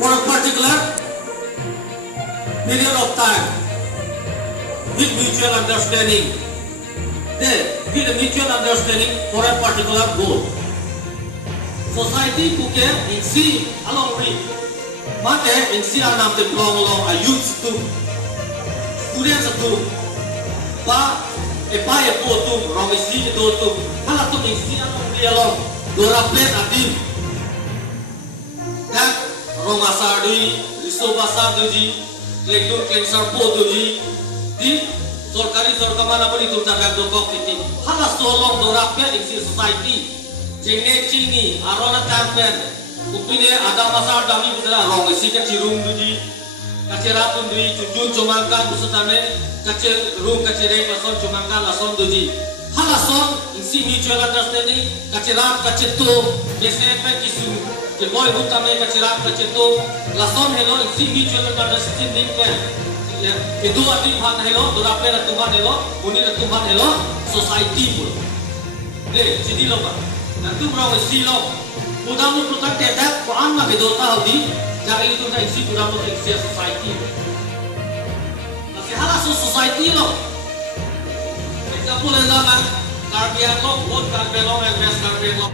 for a particular period of time with mutual understanding. With a mutual understanding for a particular goal. Society who can see along with mate in see anam the long a youth to students to pa e po to romisi to hala to see along the along dora plan adim that romasadi risobasa doji lektur klensar po doji di सरकारी सरकामा पनि तुमचाका दोकक तिति हाला सोलong dorapnya in society jenge chini arona tampen upine ada masa dami bisara rong isi ke cirung duji kacera tundri cujun cumangkan busutane kacir room kacere lason cumangkan lason duji hala son in mutual understanding kacera kaceto bsf kisu ke boy hutame kacera kaceto lason hello in mutual understanding pen itu arti Tuhan hello, dorapnya na Tuhan hello, uni na Tuhan hello, society pun. Deh, jadi lo pak, nanti berapa sih lo? Udah mau putar tetek, kuan mah bedota hodi, jadi itu na isi udah mau isi society. Masih halas society lo. Example yang zaman, karbian lo, buat karbian lo, yang biasa karbian lo.